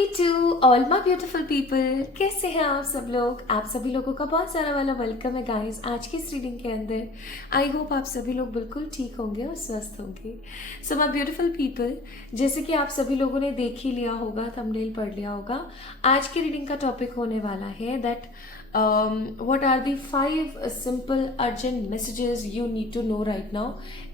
Hi to all my beautiful people, कैसे हैं आप सब लोग। आप सभी लोगों का बहुत सारा वाला वेलकम है गाइस आज की इस रीडिंग के अंदर। आई होप आप सभी लोग बिल्कुल ठीक होंगे और स्वस्थ होंगे। सो माय ब्यूटीफुल पीपल, जैसे कि आप सभी लोगों ने देख ही लिया होगा, थंबनेल पढ़ लिया होगा, आज की रीडिंग का टॉपिक होने वाला है that what are the 5 simple urgent messages you need to know right now।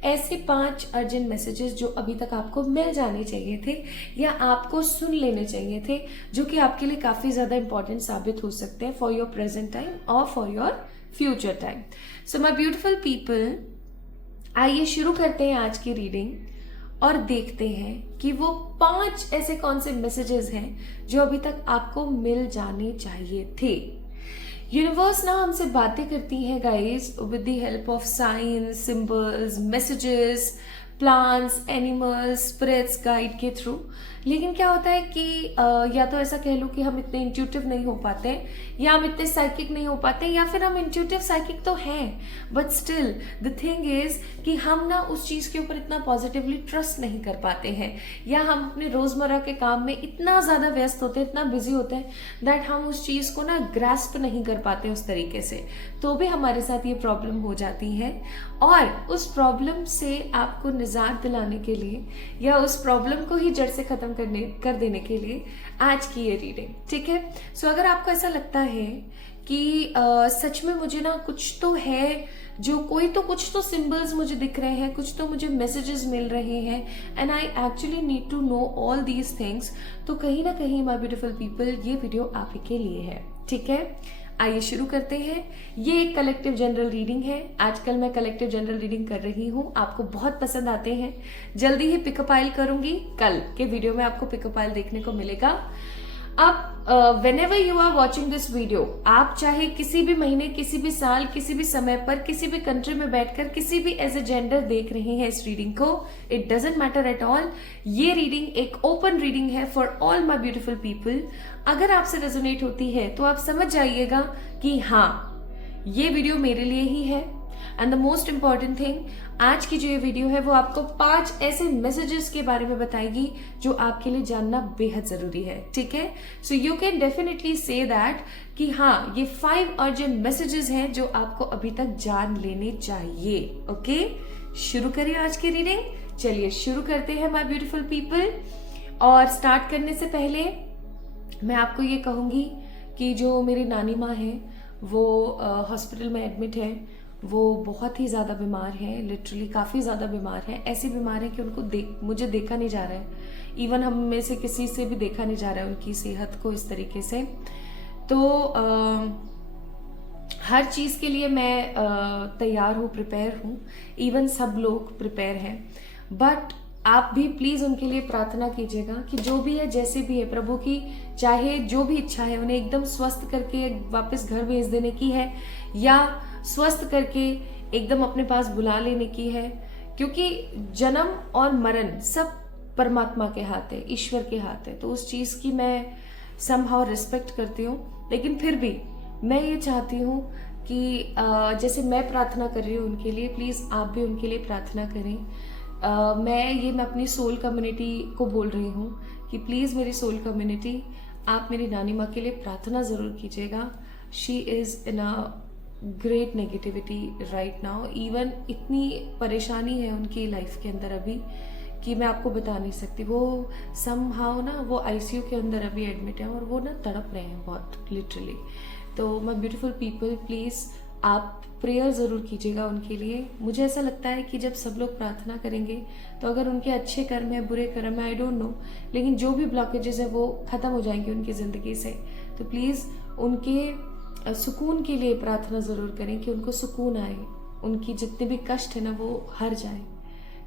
ऐसे 5 अर्जेंट मैसेजेस जो अभी तक आपको मिल जाने चाहिए थे या आपको सुन लेने चाहिए थे, जो कि आपके लिए काफी ज्यादा इंपॉर्टेंट साबित हो सकते हैं फॉर योर प्रेजेंट टाइम और for your future time. So my beautiful people, आइए शुरू करते हैं आज की रीडिंग और देखते हैं कि वो 5 ऐसे कौन से मैसेजेस हैं जो अभी तक आपको मिल जाने चाहिए थे। यूनिवर्स ना हमसे बातें करती है guys with the help of science, symbols, messages, plants, animals, spirits, guide के थ्रू। लेकिन क्या होता है कि या तो ऐसा कह लो कि हम इतने इंट्यूटिव नहीं हो पाते या हम इतने साइकिक नहीं हो पाते, या फिर हम इंट्यूटिव साइकिक तो हैं but still the thing is कि हम ना उस चीज के ऊपर इतना पॉजिटिवली ट्रस्ट नहीं कर पाते हैं, या हम अपने रोजमर्रा के काम में इतना ज्यादा व्यस्त होते हैं, इतना बिजी होते हैं दैट हम उस चीज को ना ग्रास्प नहीं कर पाते उस तरीके से। तो भी हमारे साथ ये प्रॉब्लम हो जाती है और उस प्रॉब्लम से आपको निजात दिलाने के लिए या उस प्रॉब्लम को ही जड़ से खत्म कर देने के लिए आज की ये रीडिंग, ठीक है। सो अगर आपको ऐसा लगता है कि सच में मुझे ना कुछ तो है, जो कुछ तो सिंबल्स मुझे दिख रहे हैं, कुछ तो मुझे मैसेजेस मिल रहे हैं and I actually need to know all these things, तो कहीं ना कहीं माय ब्यूटीफुल पीपल ये वीडियो आप ही के लिए है, ठीक है। आइए शुरू करते हैं। ये एक कलेक्टिव जनरल रीडिंग है। आजकल मैं कलेक्टिव जनरल रीडिंग कर रही हूँ, आपको बहुत पसंद आते हैं। जल्दी ही पिकअप आइल करूंगी, कल के वीडियो में आपको पिकअप आइल देखने को मिलेगा। अब whenever you are watching this video, आप चाहे किसी भी महीने, किसी भी साल, किसी भी समय पर, किसी भी कंट्री में बैठकर किसी भी एज ए जेंडर देख रहे हैं इस रीडिंग को, it doesn't matter at all. ये रीडिंग एक ओपन रीडिंग है for all my beautiful people. अगर आपसे रेजोनेट होती है तो आप समझ जाइएगा कि हाँ, ये वीडियो मेरे लिए ही है। And the most important thing, आज की जो ये वीडियो है वो आपको 5 ऐसे मैसेजेस के बारे में बताएगी जो आपके लिए जानना बेहद जरूरी है, ठीक है। So you can definitely say that कि हाँ, ये 5 अर्जेंट मैसेजेस हैं जो आपको अभी तक जान लेने चाहिए। ओके, शुरू करिए आज की रीडिंग। चलिए शुरू करते हैं माय ब्यूटीफुल पीपल। और स्टार्ट करने से पहले मैं आपको ये कहूंगी कि जो मेरी नानी माँ है वो हॉस्पिटल में एडमिट है। वो बहुत ही ज़्यादा बीमार है, लिटरली काफ़ी ज़्यादा बीमार है। ऐसी बीमार है कि उनको मुझे देखा नहीं जा रहा है, इवन हम में से किसी से भी देखा नहीं जा रहा है उनकी सेहत को इस तरीके से। तो हर चीज़ के लिए मैं तैयार हूँ, प्रिपेयर हूँ, इवन सब लोग प्रिपेयर हैं। बट आप भी प्लीज उनके लिए प्रार्थना कीजिएगा कि जो भी है, जैसे भी है, प्रभु की चाहे जो भी इच्छा है, उन्हें एकदम स्वस्थ करके वापस घर भेज देने की है या स्वस्थ करके एकदम अपने पास बुला लेने की है, क्योंकि जन्म और मरण सब परमात्मा के हाथ है, ईश्वर के हाथ है। तो उस चीज की मैं समहाउ रिस्पेक्ट करती हूँ, लेकिन फिर भी मैं ये चाहती हूँ कि जैसे मैं प्रार्थना कर रही हूँ उनके लिए, प्लीज आप भी उनके लिए प्रार्थना करें। मैं अपनी सोल कम्युनिटी को बोल रही हूँ कि प्लीज मेरी सोल कम्युनिटी, आप मेरी नानी माँ के लिए प्रार्थना जरूर कीजिएगा। She is in a great negativity right now. Even इतनी परेशानी है उनकी लाइफ के अंदर अभी कि मैं आपको बता नहीं सकती। वो समहाउ ना वो आईसीयू के अंदर अभी एडमिट है और वो ना तड़प रहे हैं बहुत, लिटरली। तो माय ब्यूटीफुल पीपल, प्लीज आप प्रेयर जरूर कीजिएगा उनके लिए। मुझे ऐसा लगता है कि जब सब लोग प्रार्थना करेंगे तो अगर उनके अच्छे कर्म है, बुरे कर्म है, आई डोंट नो, लेकिन जो भी ब्लॉकेजेस है वो खत्म हो जाएंगे उनकी जिंदगी से। तो प्लीज उनके सुकून के लिए प्रार्थना जरूर करें कि उनको सुकून आए, उनकी जितने भी कष्ट है ना वो हर जाए,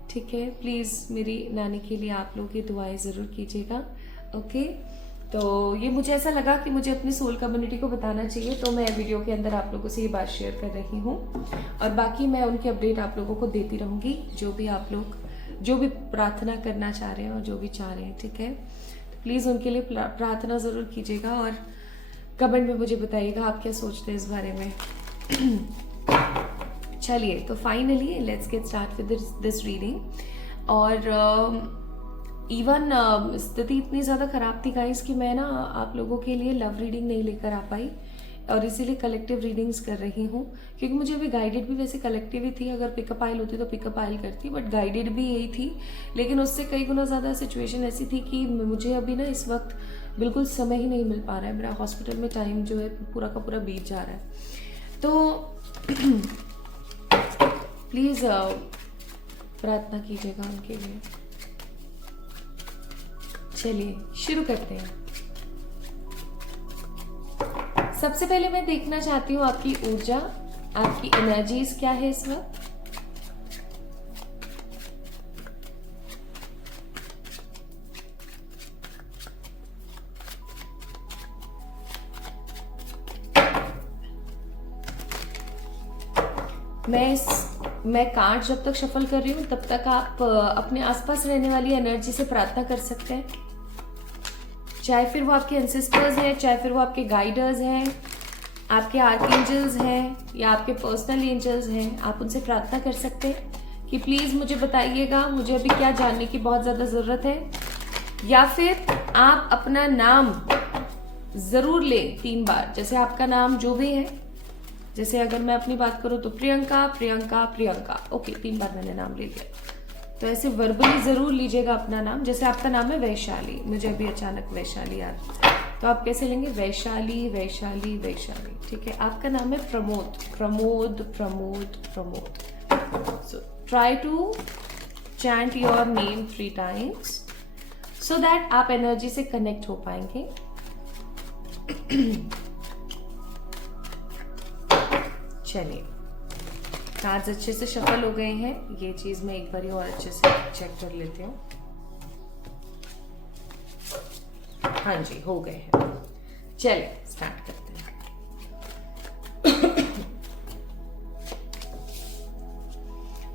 ठीक है। प्लीज मेरी नानी के लिए आप लोग ये दुआएं जरूर कीजिएगा। ओके, तो ये मुझे ऐसा लगा कि मुझे अपनी सोल कम्युनिटी को बताना चाहिए, तो मैं वीडियो के अंदर आप लोगों से ये बात शेयर कर रही हूँ। और बाकी मैं उनकी अपडेट आप लोगों को देती रहूंगी, जो भी आप लोग जो भी प्रार्थना करना चाह रहे हैं और जो भी चाह रहे हैं, ठीक है। तो प्लीज उनके लिए प्रार्थना जरूर कीजिएगा और कमेंट में मुझे बताइएगा आप क्या सोचते हैं इस बारे में। चलिए, तो finally let's get start with this reading. और इवन स्थिति इतनी ज़्यादा ख़राब थी गाइस कि मैं ना आप लोगों के लिए लव रीडिंग नहीं लेकर आ पाई, और इसीलिए कलेक्टिव रीडिंग्स कर रही हूँ, क्योंकि मुझे अभी गाइडेड भी वैसे कलेक्टिव ही थी। अगर पिकअप आइल होती तो पिकअप आइल करती, बट गाइडेड भी यही थी। लेकिन उससे कई गुना ज़्यादा सिचुएशन ऐसी थी कि मुझे अभी ना इस वक्त बिल्कुल समय ही नहीं मिल पा रहा है। मेरा हॉस्पिटल में टाइम जो है पूरा का पूरा बीत जा रहा है। तो प्लीज़ प्रार्थना कीजिएगा उनके लिए। चलिए शुरू करते हैं। सबसे पहले मैं देखना चाहती हूँ आपकी ऊर्जा, आपकी एनर्जीज क्या है इस वक्त। मैं कार्ड जब तक शफल कर रही हूँ तब तक आप अपने आसपास रहने वाली एनर्जी से प्रार्थना कर सकते हैं, चाहे फिर वो आपके एंसेस्टर्स हैं, चाहे फिर वो आपके गाइडर्स हैं, आपके आर्कएंजल्स हैं, या आपके पर्सनल एंजल्स हैं। आप उनसे प्रार्थना कर सकते हैं कि प्लीज़ मुझे बताइएगा, मुझे अभी क्या जानने की बहुत ज़्यादा ज़रूरत है। या फिर आप अपना नाम ज़रूर लें 3 बार, जैसे आपका नाम जो भी है। जैसे अगर मैं अपनी बात करूँ तो प्रियंका प्रियंका प्रियंका, ओके 3 बार मैंने नाम ले लिया। तो ऐसे वर्बली ज़रूर लीजिएगा अपना नाम। जैसे आपका नाम है वैशाली, मुझे अभी अचानक वैशाली याद, तो आप कैसे लेंगे? वैशाली वैशाली वैशाली। ठीक है। आपका नाम है Pramod Pramod Pramod Pramod. So try to chant your name 3 times so that आप एनर्जी से कनेक्ट हो पाएंगे। चलिए, कार्ड्स अच्छे से शफल हो गए हैं। ये चीज मैं एक बार और अच्छे से चेक कर लेती हूँ। हाँ जी, हो गए हैं। चलिए स्टार्ट करते हैं।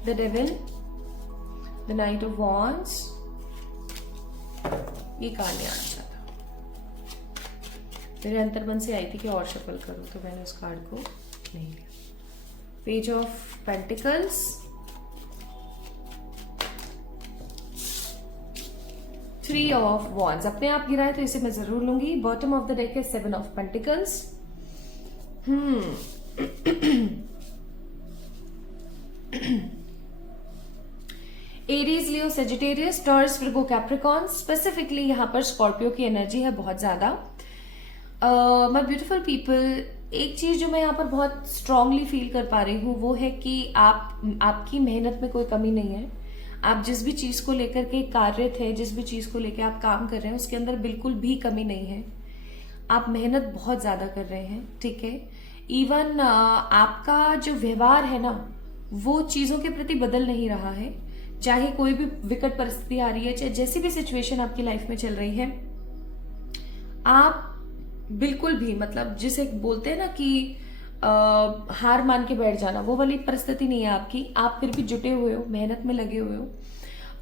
The devil, the night of wands, ये कार्ड नहीं आना चाहता, मेरे अंतर्मन से आई थी कि और शफल करूं, तो मैंने उस कार्ड को नहीं लिया। Page of pentacles, three of wands. अपने आप गिरा है तो इसे मैं जरूर लूंगी। बॉटम ऑफ द डेक है 7 of pentacles. Aries, Leo, Sagittarius, taurus, Virgo, Capricorn. Specifically यहाँ पर स्कॉर्पियो की एनर्जी है बहुत ज्यादा। माय ब्यूटीफुल पीपल, एक चीज जो मैं यहाँ पर बहुत स्ट्रांगली फील कर पा रही हूँ वो है कि आपकी मेहनत में कोई कमी नहीं है। आप जिस भी चीज को लेकर के कार्यरत है, जिस भी चीज को लेकर आप काम कर रहे हैं, उसके अंदर बिल्कुल भी कमी नहीं है। आप मेहनत बहुत ज्यादा कर रहे हैं। ठीक है। इवन आपका जो व्यवहार है ना, वो चीजों के प्रति बदल नहीं रहा है। चाहे कोई भी विकट परिस्थिति आ रही है, चाहे जैसी भी सिचुएशन आपकी लाइफ में चल रही है, आप बिल्कुल भी, मतलब जिसे बोलते हैं ना कि हार मान के बैठ जाना, वो वाली परिस्थिति नहीं है आपकी। आप फिर भी जुटे हुए हो, मेहनत में लगे हुए हो,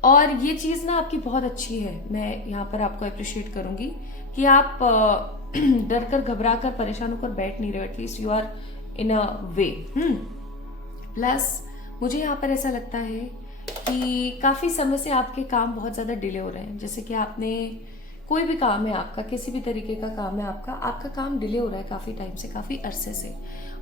और ये चीज ना आपकी बहुत अच्छी है। मैं यहाँ पर आपको अप्रिशिएट करूंगी कि आप डर कर, घबरा कर, परेशान होकर बैठ नहीं रहे। At least you are in a way. Plus मुझे यहाँ पर ऐसा लगता है कि काफी समय से आपके काम बहुत ज्यादा डिले हो रहे हैं। जैसे कि आपने कोई भी काम है आपका, किसी भी तरीके का काम है आपका काम डिले हो रहा है काफी टाइम से, काफी अरसे से,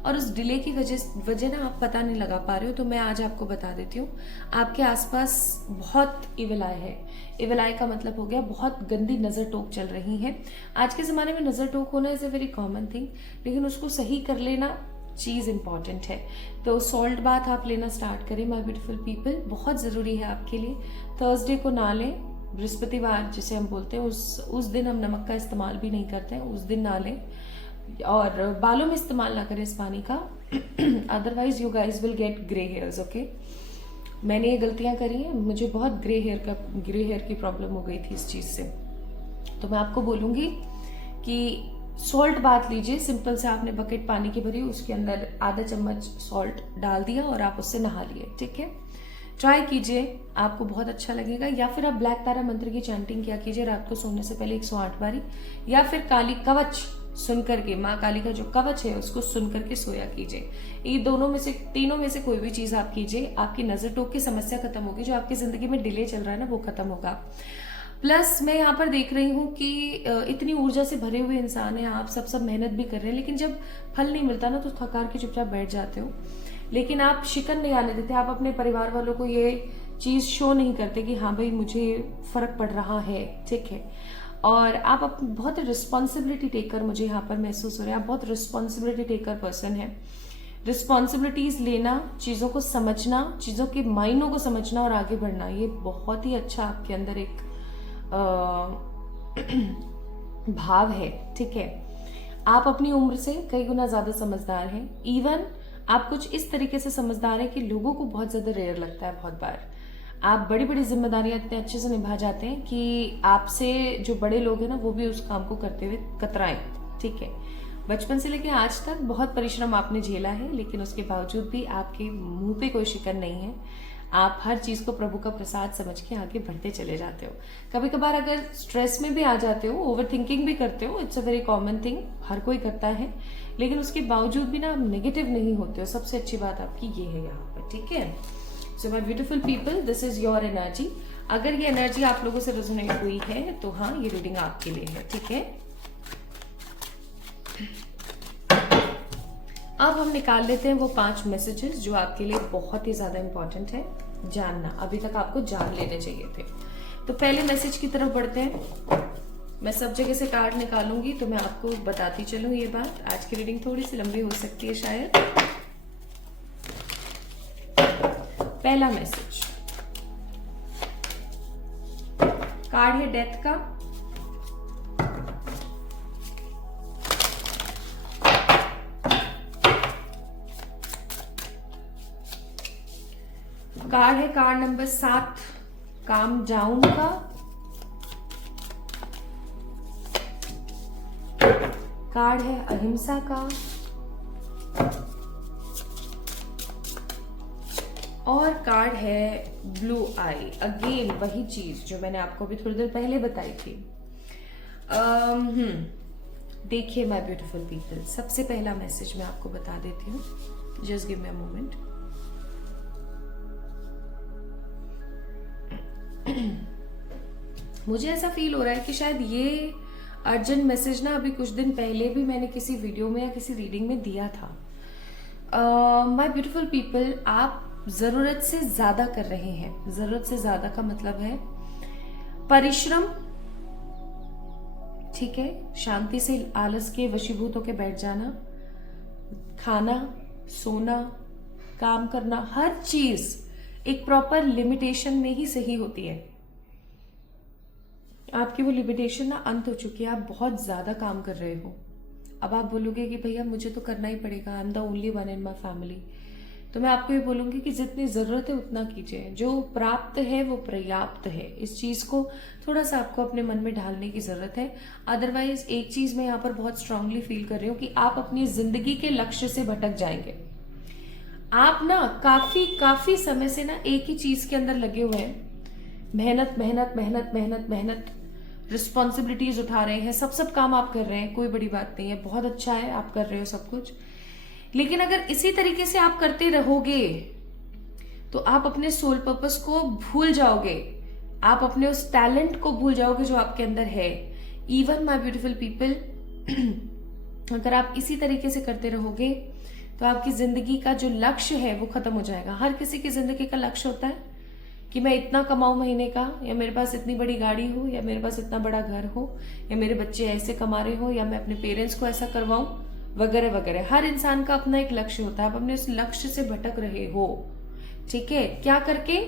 और उस डिले की वजह ना आप पता नहीं लगा पा रहे हो। तो मैं आज आपको बता देती हूँ, आपके आसपास बहुत इविल आई है। इविल आई का मतलब हो गया बहुत गंदी नजर टोक चल रही है। आज के जमाने में नजर टोक होना is a very common thing, लेकिन उसको सही कर लेना चीज इंपॉर्टेंट है। तो सॉल्ट बाथ आप लेना स्टार्ट करें माय ब्यूटीफुल पीपल, बहुत जरूरी है आपके लिए। थर्सडे को ना लें, बृहस्पतिवार जिसे हम बोलते हैं, उस दिन हम नमक का इस्तेमाल भी नहीं करते हैं, उस दिन ना लें। और बालों में इस्तेमाल ना करें इस पानी का, otherwise you guys will get grey hairs. Okay, मैंने ये गलतियां करी हैं, मुझे बहुत ग्रे हेयर की प्रॉब्लम हो गई थी इस चीज से। तो मैं आपको बोलूंगी कि सॉल्ट बाथ लीजिए। सिंपल से आपने बकेट पानी की भरी, उसके अंदर आधा चम्मच सॉल्ट डाल दिया और आप उससे नहा लिए। ठीक है, ट्राई कीजिए, आपको बहुत अच्छा लगेगा। या फिर आप ब्लैक तारा मंत्र की चैंटिंग किया कीजिए रात को सोने से पहले 108 बारी, या फिर काली कवच सुन करके, माँ काली का जो कवच है उसको सुन करके सोया कीजिए। ये दोनों में से, तीनों में से कोई भी चीज आप कीजिए, आपकी नजर टोक की समस्या खत्म होगी। जो आपकी जिंदगी में डिले चल रहा है ना, वो खत्म होगा। प्लस मैं यहाँ पर देख रही हूँ कि इतनी ऊर्जा से भरे हुए इंसान हैं आप, सब मेहनत भी कर रहे हैं, लेकिन जब फल नहीं मिलता ना तो थकार के चुपचाप बैठ जाते हो। लेकिन आप शिकन नहीं आने देते, आप अपने परिवार वालों को ये चीज शो नहीं करते कि हाँ भाई मुझे फर्क पड़ रहा है, ठीक है। और आप बहुत रिस्पॉन्सिबिलिटी टेकर मुझे यहाँ पर महसूस हो रहा है, आप बहुत रिस्पॉन्सिबिलिटी टेकर पर्सन है। रिस्पॉन्सिबिलिटीज लेना, चीजों को समझना, चीजों के मायनों को समझना और आगे बढ़ना, ये बहुत ही अच्छा आपके अंदर एक भाव है, ठीक है। आप अपनी उम्र से कई गुना ज्यादा समझदार हैं। इवन आप कुछ इस तरीके से समझदार हैं कि लोगों को बहुत ज्यादा रेयर लगता है। बहुत बार आप बड़ी बड़ी जिम्मेदारियां इतने अच्छे से निभा जाते हैं कि आपसे जो बड़े लोग हैं ना वो भी उस काम को करते हुए कतराएं, ठीक है। बचपन से लेकर आज तक बहुत परिश्रम आपने झेला है, लेकिन उसके बावजूद भी आपके मुंह पे कोई शिकन नहीं है। आप हर चीज को प्रभु का प्रसाद समझ के आगे बढ़ते चले जाते हो। कभी कभार अगर स्ट्रेस में भी आ जाते हो, ओवर थिंकिंग भी करते हो, it's a very common thing, हर कोई करता है, लेकिन उसके बावजूद भी ना आप नेगेटिव नहीं होते हो। सबसे अच्छी बात आपकी ये है यहाँ पर, ठीक है। So my beautiful people, this is your energy. अगर ये एनर्जी आप लोगों से रेजोनेट हुई है तो हाँ, ये रीडिंग आपके लिए है, ठीक है। अब हम निकाल लेते हैं वो 5 मैसेजेस जो आपके लिए बहुत ही ज्यादा इंपॉर्टेंट है जानना, अभी तक आपको जान लेने चाहिए थे। तो पहले मैसेज की तरफ बढ़ते हैं। मैं सब जगह से कार्ड निकालूंगी तो मैं आपको बताती चलूं ये बात। आज की रीडिंग थोड़ी सी लंबी हो सकती है शायद। पहला मैसेज, कार्ड है डेथ का, कार्ड है कार्ड नंबर 7 काम डाउन का, कार्ड है अहिंसा का, और कार्ड है ब्लू आई। अगेन वही चीज जो मैंने आपको अभी थोड़ी देर पहले बताई थी। देखिए माय ब्यूटीफुल पीपल, सबसे पहला मैसेज मैं आपको बता देती हूँ, just give me a moment. मुझे ऐसा फील हो रहा है कि शायद ये अर्जेंट मैसेज ना अभी कुछ दिन पहले भी मैंने किसी वीडियो में या किसी रीडिंग में दिया था। माय ब्यूटीफुल पीपल, आप जरूरत से ज्यादा कर रहे हैं। जरूरत से ज्यादा का मतलब है परिश्रम, ठीक है, शांति से आलस के वशीभूत होकर बैठ जाना, खाना, सोना, काम करना, हर चीज एक प्रॉपर लिमिटेशन में ही सही होती है। आपकी वो लिमिटेशन ना अंत हो चुकी है, आप बहुत ज्यादा काम कर रहे हो। अब आप बोलोगे कि भैया मुझे तो करना ही पड़ेगा, I am the only one in my family. तो मैं आपको ये बोलूंगी कि जितनी जरूरत है उतना कीजिए, जो प्राप्त है वो पर्याप्त है। इस चीज को थोड़ा सा आपको अपने मन में ढालने की जरूरत है। अदरवाइज एक चीज मैं यहाँ पर बहुत स्ट्रांगली फील कर रही हूँ कि आप अपनी जिंदगी के लक्ष्य से भटक जाएंगे। आप ना काफी समय से ना एक ही चीज के अंदर लगे हुए हैं, मेहनत मेहनत मेहनत मेहनत मेहनत, रिस्पॉन्सिबिलिटीज उठा रहे हैं, सब काम आप कर रहे हैं, कोई बड़ी बात नहीं है, बहुत अच्छा है, आप कर रहे हो सब कुछ। लेकिन अगर इसी तरीके से आप करते रहोगे तो आप अपने सोल पर्पस को भूल जाओगे, आप अपने उस टैलेंट को भूल जाओगे जो आपके अंदर है। इवन माय ब्यूटीफुल पीपल, अगर आप इसी तरीके से करते रहोगे तो आपकी जिंदगी का जो लक्ष्य है वो खत्म हो जाएगा। हर किसी की जिंदगी का लक्ष्य होता है कि मैं इतना कमाऊं महीने का, या मेरे पास इतनी बड़ी गाड़ी हो, या मेरे पास इतना बड़ा घर हो, या मेरे बच्चे ऐसे कमा रहे हो, या मैं अपने पेरेंट्स को ऐसा करवाऊं, वगैरह वगैरह। हर इंसान का अपना एक लक्ष्य होता है। आप अपने उस लक्ष्य से भटक रहे हो, ठीक है। क्या करके?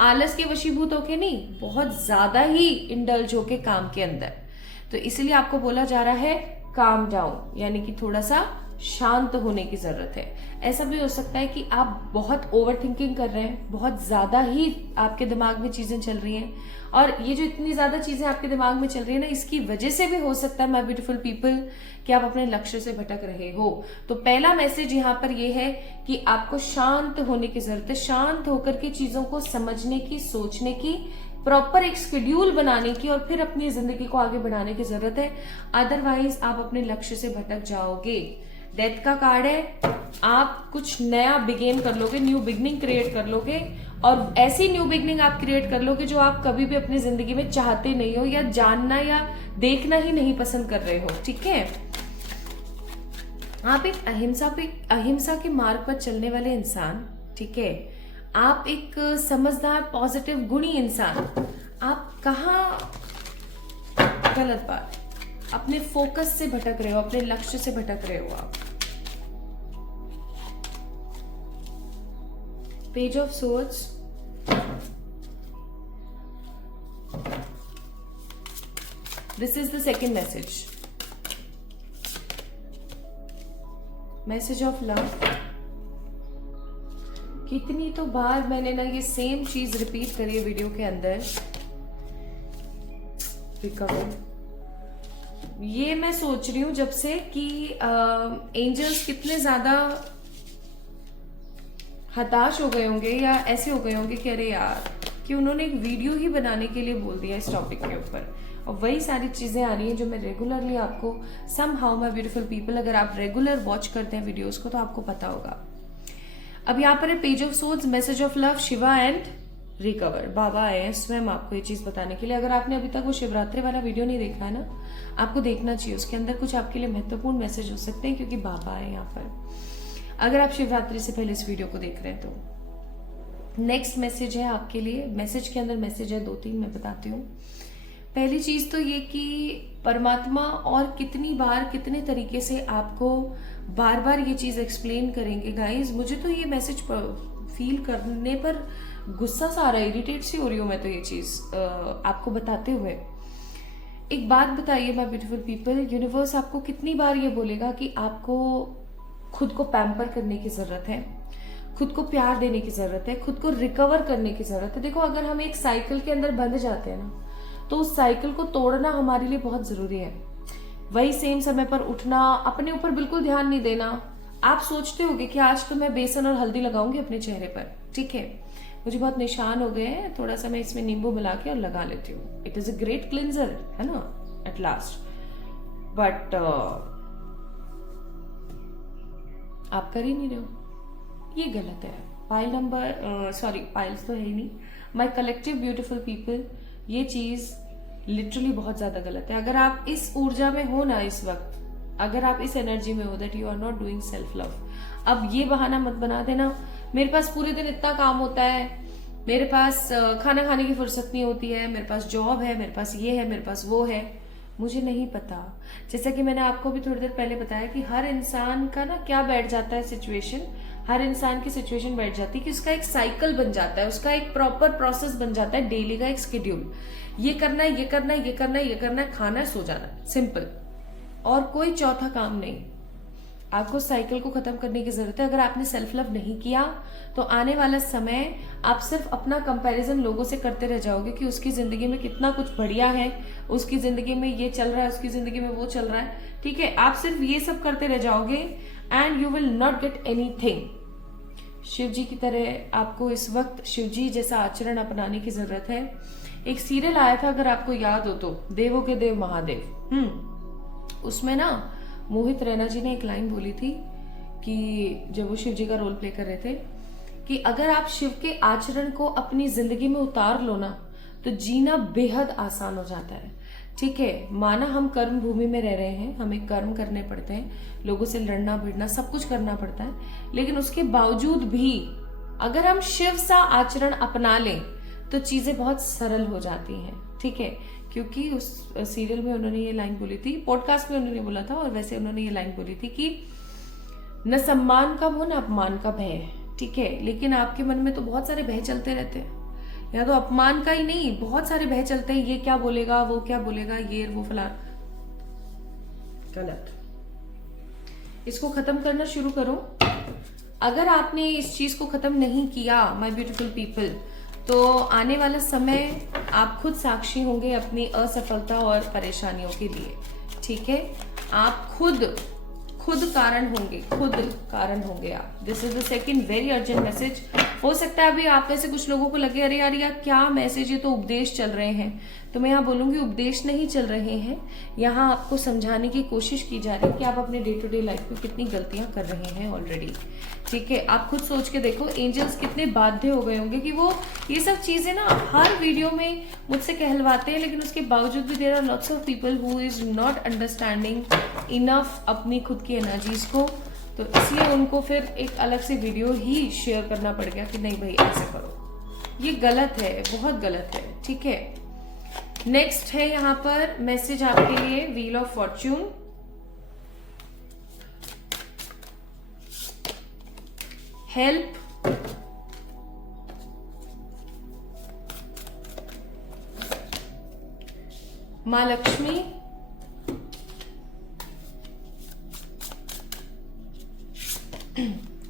आलस के वशीभूत होके नहीं, बहुत ज्यादा ही इंडल्ज होके काम के अंदर। तो इसलिए आपको बोला जा रहा है काम डाउन, यानी कि थोड़ा सा शांत होने की जरूरत है। ऐसा भी हो सकता है कि आप बहुत ओवर थिंकिंग कर रहे हैं, बहुत ज्यादा ही आपके दिमाग में चीजें चल रही हैं, और ये जो इतनी ज्यादा चीजें आपके दिमाग में चल रही है ना, इसकी वजह से भी हो सकता है माय ब्यूटीफुल पीपल कि आप अपने लक्ष्य से भटक रहे हो। तो पहला मैसेज यहाँ पर ये है कि आपको शांत होने की जरूरत है, शांत होकर के चीजों को समझने की, सोचने की, प्रॉपर एक शेड्यूल बनाने की, और फिर अपनी जिंदगी को आगे बढ़ाने की जरूरत है। अदरवाइज आप अपने लक्ष्य से भटक जाओगे। डेथ का कार्ड है, आप कुछ नया बिगेन कर लोगे, न्यू बिगनिंग क्रिएट कर लोगे, और ऐसी न्यू बिगनिंग आप क्रिएट कर लोगे जो आप कभी भी अपनी जिंदगी में चाहते नहीं हो, या जानना या देखना ही नहीं पसंद कर रहे हो। ठीक है, आप एक अहिंसा के मार्ग पर चलने वाले इंसान। ठीक है, आप एक समझदार पॉजिटिव गुणी इंसान। आप कहाँ गलत बात, अपने फोकस से भटक रहे हो, अपने लक्ष्य से भटक रहे हो आप। Page of swords, this is the second message, message of love. कितनी तो बार मैंने ना ये सेम चीज रिपीट करी है वीडियो के अंदर। रिकवर, ये मैं सोच रही हूं जब से कि एंजल्स कितने ज्यादा हताश हो गए होंगे या ऐसे हो गए होंगे कि अरे यार, कि उन्होंने एक वीडियो ही बनाने के लिए बोल दिया इस टॉपिक के ऊपर, और वही सारी चीजें आ रही हैं जो मैं रेगुलरली आपको somehow my beautiful people, अगर आप रेगुलर वॉच करते हैं वीडियोस को तो आपको पता होगा। अब यहाँ पर है page of swords, message of love, Shiva and recover. बाबा आए हैं स्वयं आपको ये चीज बताने के लिए। अगर आपने अभी तक वो शिवरात्रि वाला वीडियो नहीं देखा है ना, आपको देखना चाहिए, उसके अंदर कुछ आपके लिए महत्वपूर्ण मैसेज हो सकते हैं, क्योंकि बाबा आए यहाँ पर, अगर आप शिवरात्रि से पहले इस वीडियो को देख रहे हैं तो। नेक्स्ट मैसेज है आपके लिए, मैसेज के अंदर मैसेज है 2-3 मैं बताती हूँ। पहली चीज तो ये कि परमात्मा और कितनी बार कितने तरीके से आपको बार बार ये चीज एक्सप्लेन करेंगे गाइस। मुझे तो ये मैसेज फील करने पर गुस्सा सा आ रहा है, इरिटेट सी हो रही हूँ मैं तो ये चीज आपको बताते हुए। एक बात बताइए माय ब्यूटीफुल पीपल, यूनिवर्स आपको कितनी बार ये बोलेगा कि आपको खुद को पैम्पर करने की जरूरत है, खुद को प्यार देने की जरूरत है, खुद को रिकवर करने की जरूरत है। देखो, अगर हम एक साइकिल के अंदर बंध जाते हैं ना, तो उस साइकिल को तोड़ना हमारे लिए बहुत जरूरी है। वही सेम समय पर उठना, अपने ऊपर बिल्कुल ध्यान नहीं देना। आप सोचते होगे कि आज तो मैं बेसन और हल्दी लगाऊंगी अपने चेहरे पर, ठीक है, मुझे बहुत निशान हो गए हैं, थोड़ा सा मैं इसमें नींबू मिला के और लगा लेती हूँ, it is a great cleanser, है ना, एट लास्ट। बट आप कर ही नहीं रहे हो, ये गलत है। पाइल नंबर सॉरी, पाइल्स तो है ही नहीं, माई कलेक्टिव ब्यूटिफुल पीपल, ये चीज लिटरली बहुत ज्यादा गलत है। अगर आप इस ऊर्जा में हो ना इस वक्त, अगर आप इस एनर्जी में हो that you are not doing self love, अब ये बहाना मत बना देना मेरे पास पूरे दिन इतना काम होता है, मेरे पास खाना खाने की फुर्सत नहीं होती है, मेरे पास जॉब है, मेरे पास ये है, मेरे पास वो है, मुझे नहीं पता। जैसा कि मैंने आपको भी थोड़ी देर पहले बताया कि हर इंसान का ना क्या बैठ जाता है सिचुएशन, हर इंसान की सिचुएशन बैठ जाती है कि उसका एक साइकिल बन जाता है, उसका एक प्रॉपर प्रोसेस बन जाता है, डेली का एक शेड्यूल, ये करना है, ये करना है, ये करना है, ये करना है, खाना है, सो जाना, सिंपल, और कोई चौथा काम नहीं। आपको साइकिल को खत्म करने की जरूरत है। अगर आपने सेल्फ लव नहीं किया तो आने वाला समय आप सिर्फ अपना कंपैरिजन लोगों से करते रह जाओगे कि उसकी जिंदगी में कितना कुछ बढ़िया है, उसकी जिंदगी में ये चल रहा है, उसकी जिंदगी में वो चल रहा है, ठीक है, आप सिर्फ ये सब करते रह जाओगे and you will not get anything. Shiv ji की तरह आपको इस वक्त शिव जी जैसा आचरण अपनाने की जरूरत है। एक सीरियल आया था, अगर आपको याद हो तो, देवों के देव महादेव, उसमें ना मोहित रैना जी ने एक लाइन बोली थी कि जब वो शिव जी का रोल प्ले कर रहे थे कि अगर आप शिव के आचरण को अपनी जिंदगी में उतार लो ना तो जीना बेहद आसान हो जाता है। ठीक है, माना हम कर्म भूमि में रह रहे हैं, हमें कर्म करने पड़ते हैं, लोगों से लड़ना भिड़ना सब कुछ करना पड़ता है, लेकिन उसके बावजूद भी अगर हम शिव सा आचरण अपना लें तो चीजें बहुत सरल हो जाती हैं। ठीक है, क्योंकि उस सीरियल में उन्होंने ये लाइन बोली थी, पॉडकास्ट में उन्होंने बोला था, और वैसे उन्होंने ये लाइन बोली थी कि न सम्मान का मोह न अपमान का भय। ठीक है, लेकिन आपके मन में तो बहुत सारे भय चलते रहते हैं, या तो अपमान का ही नहीं, बहुत सारे भय चलते हैं, ये क्या बोलेगा, वो क्या बोलेगा, ये वो फलान, गलत। इसको खत्म करना शुरू करो। अगर आपने इस चीज को खत्म नहीं किया माय ब्यूटीफुल पीपल, तो आने वाला समय आप खुद साक्षी होंगे अपनी असफलता और परेशानियों के लिए। ठीक है, आप खुद कारण होंगे, खुद कारण होंगे आप। This is the second very urgent message हो सकता है अभी आप में से कुछ लोगों को लगे अरे यार क्या मैसेज, ये तो उपदेश चल रहे हैं। तो मैं यहाँ बोलूंगी उपदेश नहीं चल रहे हैं, यहाँ आपको समझाने की कोशिश की जा रही है कि आप अपने डे टू डे लाइफ में कितनी गलतियां कर रहे हैं ऑलरेडी। ठीक है, आप खुद सोच के देखो एंजल्स कितने बाध्य हो गए होंगे कि वो ये सब चीजें ना हर वीडियो में मुझसे कहलवाते हैं, लेकिन उसके बावजूद भी there are lots of people who is not understanding enough अपनी खुद की एनर्जीज को। तो इसलिए उनको फिर एक अलग से वीडियो ही शेयर करना पड़ गया कि नहीं भाई ऐसे करो, ये गलत है, बहुत गलत है। ठीक है, नेक्स्ट है यहाँ पर मैसेज आपके लिए व्हील ऑफ फॉर्च्यून। हेल्प, माँ Lakshmi,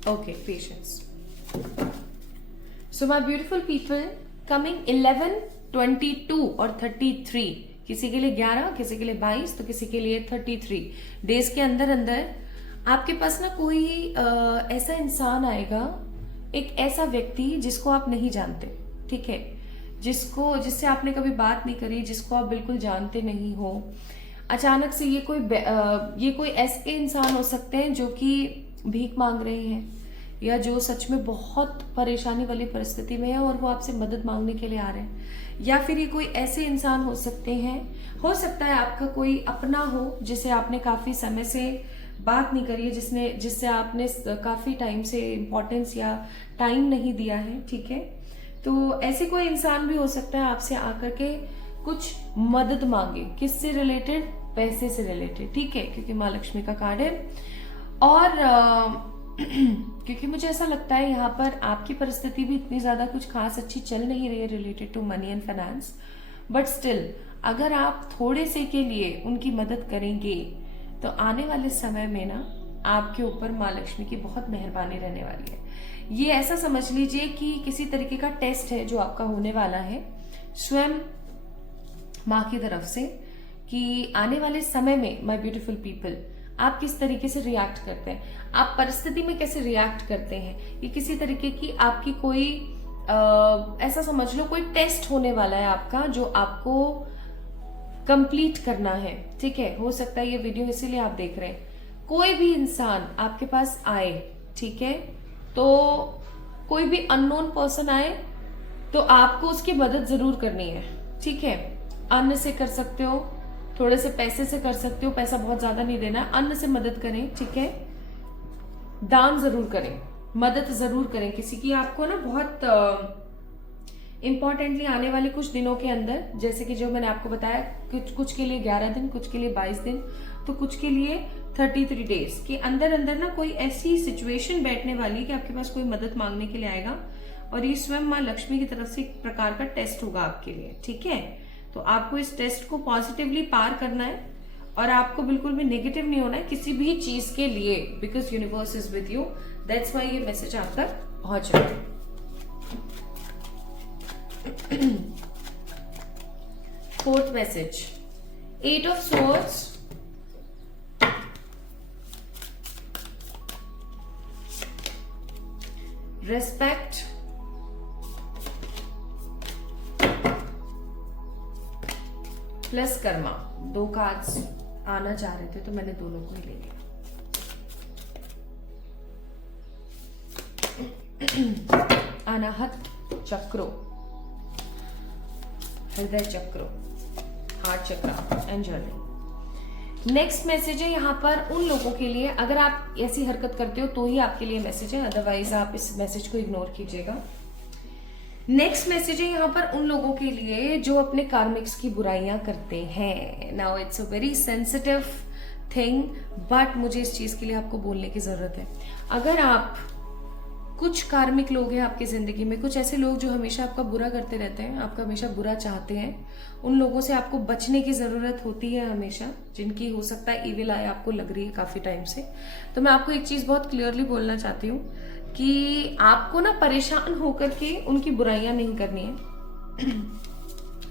okay, patience. So my beautiful people, coming 11, 22 और 33, किसी के लिए 11, किसी के लिए 22, तो किसी के लिए 33 डेज के अंदर अंदर आपके पास ना कोई ऐसा इंसान आएगा, एक ऐसा व्यक्ति जिसको आप नहीं जानते। ठीक है, जिससे आपने कभी बात नहीं करी, जिसको आप बिल्कुल जानते नहीं हो। अचानक से ये कोई ऐसे इंसान हो सकते हैं जो कि भीख मांग रहे हैं, या जो सच में बहुत परेशानी वाली परिस्थिति में है और वो आपसे मदद मांगने के लिए आ रहे हैं। या फिर ये कोई ऐसे इंसान हो सकते हैं, हो सकता है आपका कोई अपना हो जिसे आपने काफी समय से बात नहीं करी है, जिससे आपने काफी टाइम से इम्पोर्टेंस या टाइम नहीं दिया है। ठीक है, तो ऐसे कोई इंसान भी हो सकता है आपसे आकर के कुछ मदद मांगे, किससे रिलेटेड, पैसे से रिलेटेड। ठीक है, क्योंकि माँ लक्ष्मी का कार्ड है। और क्योंकि मुझे ऐसा लगता है यहाँ पर आपकी परिस्थिति भी इतनी ज्यादा कुछ खास अच्छी चल नहीं रही है related to money and finance, but still अगर आप थोड़े से के लिए उनकी मदद करेंगे तो आने वाले समय में ना आपके ऊपर माँ लक्ष्मी की बहुत मेहरबानी रहने वाली है। ये ऐसा समझ लीजिए कि किसी तरीके का टेस्ट है जो आपका होने वाला है स्वयं माँ की तरफ से, कि आने वाले समय में माय ब्यूटीफुल पीपल आप किस तरीके से रिएक्ट करते हैं, आप परिस्थिति में कैसे रिएक्ट करते हैं। ये किसी तरीके की आपकी कोई ऐसा समझ लो कोई टेस्ट होने वाला है आपका, जो आपको कंप्लीट करना है। ठीक है, हो सकता है ये वीडियो इसीलिए आप देख रहे हैं। कोई भी इंसान आपके पास आए, ठीक है, तो कोई भी अननोन पर्सन आए तो आपको उसकी मदद जरूर करनी है। ठीक है, अन्न से कर सकते हो, थोड़े से पैसे से कर सकते हो, पैसा बहुत ज्यादा नहीं देना, अन्न से मदद करें। ठीक है, दान जरूर करें, मदद जरूर करें किसी की। आपको ना बहुत इंपॉर्टेंटली आने वाले कुछ दिनों के अंदर, जैसे कि जो मैंने आपको बताया, कुछ के लिए 11 दिन, कुछ के लिए 22 दिन, तो कुछ के लिए 33 डेज के अंदर अंदर ना कोई ऐसी सिचुएशन बैठने वाली कि आपके पास कोई मदद मांगने के लिए आएगा, और ये स्वयं माँ लक्ष्मी की तरफ से एक प्रकार का टेस्ट होगा आपके लिए। ठीक है, तो आपको इस टेस्ट को पॉजिटिवली पार करना है और आपको बिल्कुल भी नेगेटिव नहीं होना है किसी भी चीज के लिए, because universe is with you. That's why ये मैसेज आप तक पहुंच रहा है। Fourth message, 8 of Swords, respect, plus Karma. 2 cards आना चाह रहे थे तो मैंने दोनों को ही ले लिया। अनाहत चक्रो, हृदय चक्रो, हार्ट चक्र एंड जर्नी। नेक्स्ट मैसेज है यहाँ पर उन लोगों के लिए, अगर आप ऐसी हरकत करते हो तो ही आपके लिए मैसेज है, अदरवाइज आप इस मैसेज को इग्नोर कीजिएगा। नेक्स्ट मैसेज है यहाँ पर उन लोगों के लिए जो अपने कार्मिक्स की बुराइयां करते हैं। Now it's a very sensitive thing, but मुझे इस चीज के लिए आपको बोलने की जरूरत है। अगर आप, कुछ कार्मिक लोग हैं आपकी जिंदगी में, कुछ ऐसे लोग जो हमेशा आपका बुरा करते रहते हैं, आपका हमेशा बुरा चाहते हैं, उन लोगों से आपको बचने की जरूरत होती है हमेशा, जिनकी हो सकता है ईविल आई आपको लग रही है काफी टाइम से। तो मैं आपको एक चीज बहुत क्लियरली बोलना चाहती हूँ कि आपको ना परेशान होकर के उनकी बुराइयां नहीं करनी है।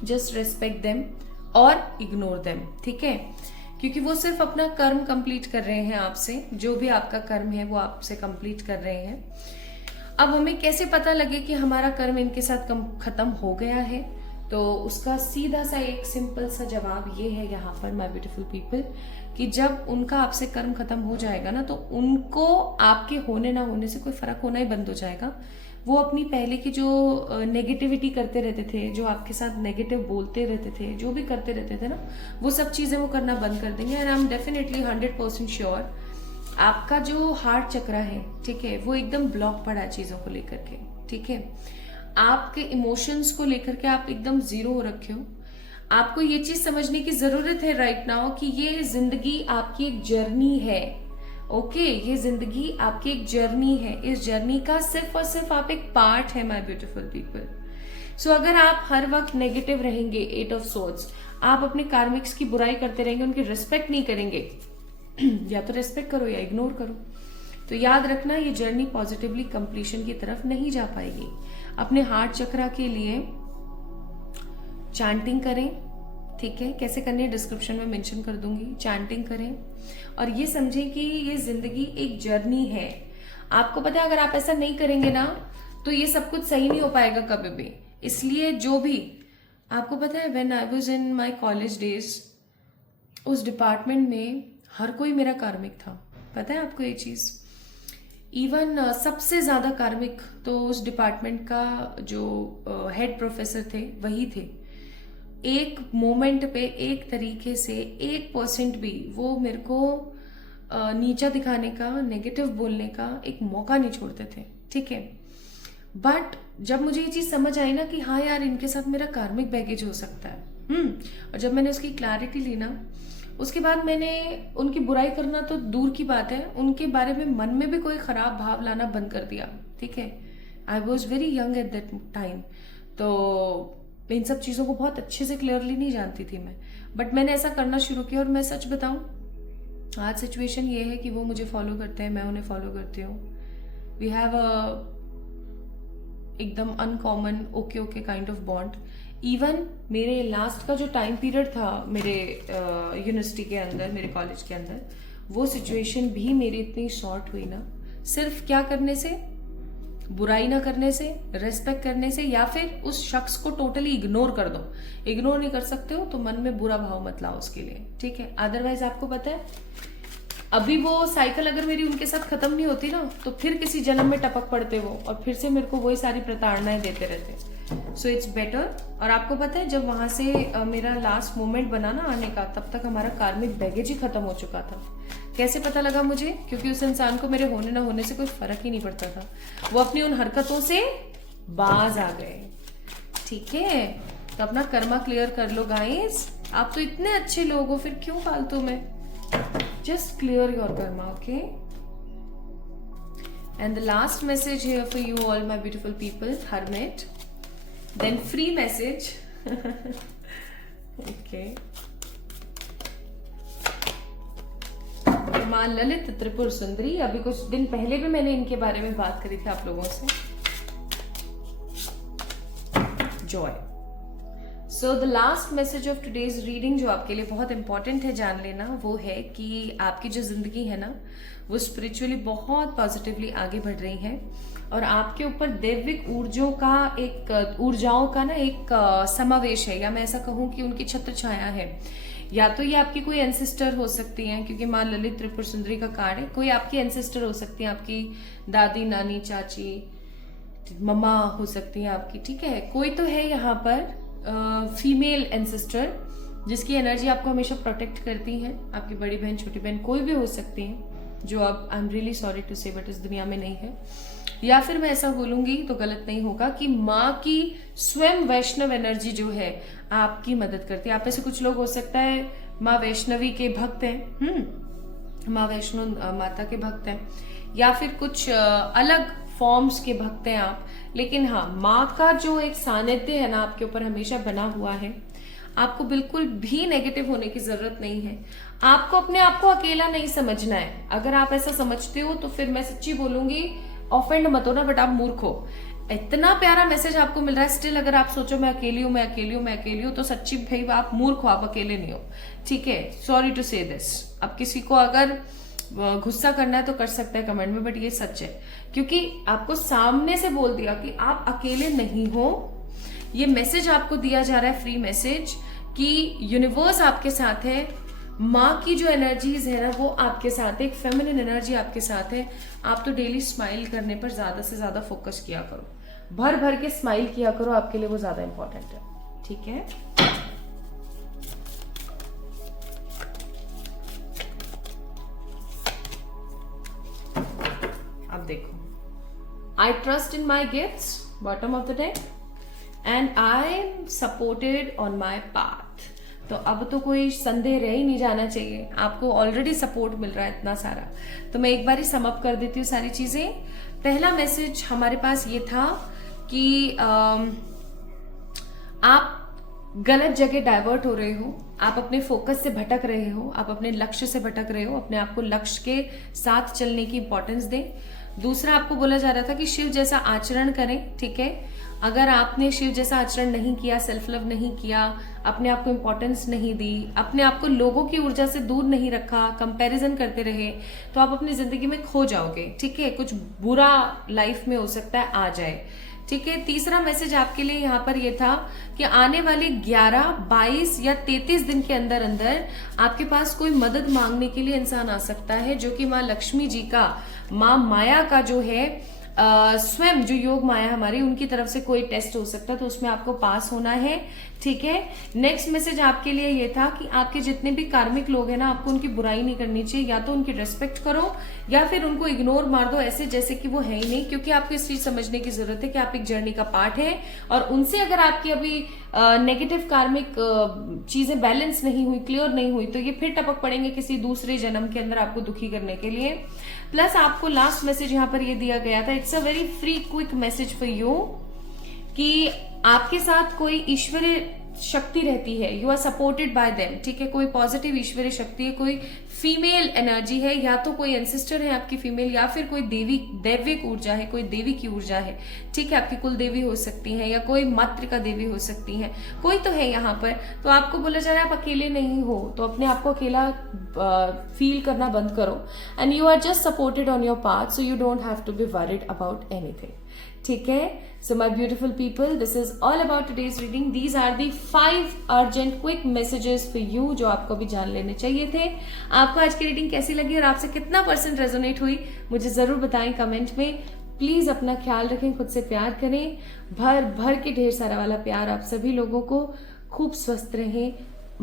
जस्ट रेस्पेक्ट देम और इग्नोर देम। ठीक है, क्योंकि वो सिर्फ अपना कर्म कंप्लीट कर रहे हैं आपसे, जो भी आपका कर्म है वो आपसे कंप्लीट कर रहे हैं। अब हमें कैसे पता लगे कि हमारा कर्म इनके साथ खत्म हो गया है? तो उसका सीधा सा एक सिंपल सा जवाब ये है यहाँ पर माय ब्यूटीफुल पीपल, कि जब उनका आपसे कर्म खत्म हो जाएगा ना, तो उनको आपके होने ना होने से कोई फर्क होना ही बंद हो जाएगा। वो अपनी पहले की जो नेगेटिविटी करते रहते थे, जो आपके साथ नेगेटिव बोलते रहते थे, जो भी करते रहते थे ना, वो सब चीजें वो करना बंद कर देंगे। And I am definitely 100% sure आपका जो हार्ट चक्र है, ठीक है, वो एकदम ब्लॉक पड़ा है चीजों को लेकर के, ठीक है। आपके इमोशंस को लेकर के आप एकदम जीरो हो रखे हो। आपको ये चीज समझने की जरूरत है राइट नाउ कि ये जिंदगी आपकी एक जर्नी है। ओके, ये जिंदगी आपकी एक जर्नी है। इस जर्नी का सिर्फ और सिर्फ आप एक पार्ट है माय ब्यूटीफुल पीपल। सो अगर आप हर वक्त नेगेटिव रहेंगे, 8 ऑफ सोर्ड्स, आप अपने कार्मिक्स की बुराई करते रहेंगे, उनकी रिस्पेक्ट नहीं करेंगे, या तो रिस्पेक्ट करो या इग्नोर करो, तो याद रखना ये जर्नी पॉजिटिवली कंप्लीशन की तरफ नहीं जा पाएगी। अपने हार्ट चक्रा के लिए चैंटिंग करें, ठीक है, कैसे करनी है डिस्क्रिप्शन में मेंशन कर दूंगी। चैंटिंग करें और ये समझें कि ये जिंदगी एक जर्नी है। आपको पता है अगर आप ऐसा नहीं करेंगे ना, तो ये सब कुछ सही नहीं हो पाएगा कभी भी। इसलिए जो भी आपको पता है, when I was in my college days, उस डिपार्टमेंट में हर कोई मेरा कार्मिक था। पता है आपको ये चीज? इवन सबसे ज्यादा कार्मिक तो उस डिपार्टमेंट का जो हेड प्रोफेसर थे वही थे। एक मोमेंट पे एक तरीके से 1% भी वो मेरे को नीचा दिखाने का, नेगेटिव बोलने का एक मौका नहीं छोड़ते थे, ठीक है। बट जब मुझे ये चीज समझ आई ना कि हाँ यार, इनके साथ मेरा कार्मिक बैगेज हो सकता है, और जब मैंने उसकी क्लैरिटी ली ना, उसके बाद मैंने उनकी बुराई करना तो दूर की बात है, उनके बारे में मन में भी कोई खराब भाव लाना बंद कर दिया, ठीक है। I was very young at that time, तो इन सब चीजों को बहुत अच्छे से क्लियरली नहीं जानती थी मैं, बट मैंने ऐसा करना शुरू किया। और मैं सच बताऊं, आज सिचुएशन ये है कि वो मुझे फॉलो करते हैं, मैं उन्हें फॉलो करती हूँ। वी हैव अ एकदम uncommon okay kind of bond. Even मेरे लास्ट का जो टाइम पीरियड था मेरे यूनिवर्सिटी के अंदर, मेरे कॉलेज के अंदर, वो सिचुएशन भी मेरी इतनी शॉर्ट हुई ना, सिर्फ क्या करने से, बुराई ना करने से, रेस्पेक्ट करने से, या फिर उस शख्स को टोटली इग्नोर कर दो। इग्नोर नहीं कर सकते हो तो मन में बुरा भाव मत लाओ उसके लिए, ठीक है। अदरवाइज आपको पता है अभी वो साइकिल अगर मेरी उनके साथ खत्म नहीं होती ना, तो फिर किसी जन्म में टपक पड़ते वो, और फिर से मेरे को वही सारी प्रताड़नाएं देते रहते। So it's better. और आपको पता है जब वहां से मेरा लास्ट मोमेंट बना ना आने का, तब तक हमारा कार्मिक बैगेज ही खत्म हो चुका था। कैसे पता लगा मुझे? क्योंकि उस इंसान को मेरे होने ना होने से कोई फर्क ही नहीं पड़ता था। वो अपनी उन हरकतों से बाज आ गए, ठीक है। तो अपना कर्मा क्लियर कर लो गाइस। आप तो इतने अच्छे लोग हो, फिर क्यों फालतू में? Just clear your karma, okay? And the last message here for you all, my beautiful people, Hermit. Then free message. Okay. मां ललित त्रिपुर सुंदरी, अभी कुछ दिन पहले भी मैंने इनके बारे में बात करी थी आप लोगों से। Joy. So the last message of today's reading जो आपके लिए बहुत इंपॉर्टेंट है जान लेना, वो है कि आपकी जो जिंदगी है ना, वो स्पिरिचुअली बहुत पॉजिटिवली आगे बढ़ रही है, और आपके ऊपर दैविक ऊर्जाओं का ना एक समावेश है, या मैं ऐसा कहूं कि उनकी छत्र छाया है। या तो ये आपकी कोई एंसेस्टर हो सकती हैं, क्योंकि मां ललित त्रिपुर सुंदरी का कार्ड है, कोई आपकी एंसेस्टर हो सकती है, आपकी दादी, नानी, चाची, मम्मा हो सकती है आपकी, ठीक है। कोई तो है यहाँ पर फीमेल एंसेस्टर जिसकी एनर्जी आपको हमेशा प्रोटेक्ट करती है। आपकी बड़ी बहन, छोटी बहन, कोई भी हो सकती है, जो अब I am really sorry to say but इस दुनिया में नहीं है। या फिर मैं ऐसा बोलूंगी तो गलत नहीं होगा कि माँ की स्वयं वैष्णव एनर्जी जो है आपकी मदद करती है। आप में से कुछ लोग हो सकता है माँ वैष्णवी के भक्त हैं, माँ वैष्णो माता के भक्त हैं, या फिर कुछ अलग फॉर्म्स के भक्त हैं आप। लेकिन हाँ, माँ का जो एक सानिध्य है ना आपके ऊपर हमेशा बना हुआ है। आपको बिल्कुल भी नेगेटिव होने की जरूरत नहीं है। आपको अपने आप को अकेला नहीं समझना है। अगर आप ऐसा समझते हो तो फिर मैं सच्ची बोलूंगी, ऑफेंड मत हो ना, बट आप मूर्ख हो। इतना प्यारा मैसेज आपको मिल रहा है, स्टिल अगर आप सोचो मैं अकेली हूँ, मैं अकेली हूँ, मैं अकेली हूँ, तो सच्ची भाई आप मूर्ख हो, आप अकेले नहीं हो, ठीक है। सॉरी टू से दिस। अब किसी को अगर गुस्सा करना है तो कर सकता है कमेंट में, बट ये सच है क्योंकि आपको सामने से बोल दिया कि आप अकेले नहीं हो। ये मैसेज आपको दिया जा रहा है, फ्री मैसेज, कि यूनिवर्स आपके साथ है, माँ की जो एनर्जीज है ना वो आपके साथ है, एक फेमिनिन एनर्जी आपके साथ है। आप तो डेली स्माइल करने पर ज्यादा से ज्यादा फोकस किया करो, भर भर के स्माइल किया करो, आपके लिए वो ज्यादा इंपॉर्टेंट है, ठीक है। अब देखो, I trust in my gifts, bottom of the deck, and I am supported on my path. तो अब तो कोई संदेह रह ही नहीं जाना चाहिए, आपको ऑलरेडी सपोर्ट मिल रहा है इतना सारा। तो मैं एक बार ही सम अप कर देती हूँ सारी चीजें। पहला मैसेज हमारे पास ये था कि आप गलत जगह डाइवर्ट हो रहे हो, आप अपने फोकस से भटक रहे हो, आप अपने लक्ष्य से भटक रहे हो, अपने आप को लक्ष्य के साथ चलने की इंपॉर्टेंस दें। दूसरा, आपको बोला जा रहा था कि शिव जैसा आचरण करें, ठीक है। अगर आपने शिव जैसा आचरण नहीं किया, सेल्फ लव नहीं किया, अपने आप को इंपॉर्टेंस नहीं दी, अपने आप को लोगों की ऊर्जा से दूर नहीं रखा, कंपैरिजन करते रहे, तो आप अपनी जिंदगी में खो जाओगे, ठीक है। कुछ बुरा लाइफ में हो सकता है आ जाए, ठीक है। तीसरा मैसेज आपके लिए यहाँ पर ये था कि आने वाले 11, 22 या 33 दिन के अंदर अंदर आपके पास कोई मदद मांगने के लिए इंसान आ सकता है, जो कि माँ लक्ष्मी जी का, माँ माया का जो है स्वयं जो योग माया हमारी, उनकी तरफ से कोई टेस्ट हो सकता है, तो उसमें आपको पास होना है, ठीक है। नेक्स्ट मैसेज आपके लिए ये था कि आपके जितने भी कार्मिक लोग हैं ना, आपको उनकी बुराई नहीं करनी चाहिए, या तो उनकी रेस्पेक्ट करो या फिर उनको इग्नोर मार दो ऐसे जैसे कि वो है ही नहीं, क्योंकि आपको इस चीज समझने की जरूरत है कि आप एक जर्नी का पार्ट है, और उनसे अगर आपकी अभी नेगेटिव कार्मिक चीजें बैलेंस नहीं हुई, क्लियर नहीं हुई, तो ये फिर टपक पड़ेंगे किसी दूसरे जन्म के अंदर आपको दुखी करने के लिए। प्लस आपको लास्ट मैसेज यहाँ पर ये दिया गया था, it's a very free quick message for you, कि आपके साथ कोई ईश्वरीय शक्ति रहती है, you are supported by them, ठीक है। कोई पॉजिटिव ईश्वरीय शक्ति है, कोई फीमेल एनर्जी है, या तो कोई एंसेस्टर है आपकी फीमेल, या फिर कोई दैविक ऊर्जा है, कोई देवी की ऊर्जा है, ठीक है। आपकी कुल देवी हो सकती है, या कोई मातृका देवी हो सकती है, कोई तो है यहाँ पर। तो आपको बोला जा रहा है आप अकेले नहीं हो, तो अपने आप को अकेला फील करना बंद करो, and you are just supported on your path, so you don't have to be worried about anything, ठीक है। So my beautiful people, this is all about today's reading. These are the 5 urgent quick messages for you जो आपको भी जान लेने चाहिए थे। आपको आज की रीडिंग कैसी लगी और आपसे कितना % रेजोनेट हुई, मुझे जरूर बताएं कमेंट में। प्लीज अपना ख्याल रखें, खुद से प्यार करें, भर भर के ढेर सारा वाला प्यार आप सभी लोगों को। खूब स्वस्थ रहें,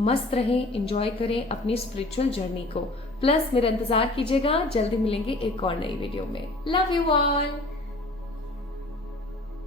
मस्त रहें, एंजॉय करें अपनी स्पिरिचुअल जर्नी को। प्लस मेरा इंतजार कीजिएगा, जल्दी मिलेंगे एक और नई वीडियो में। Love you all.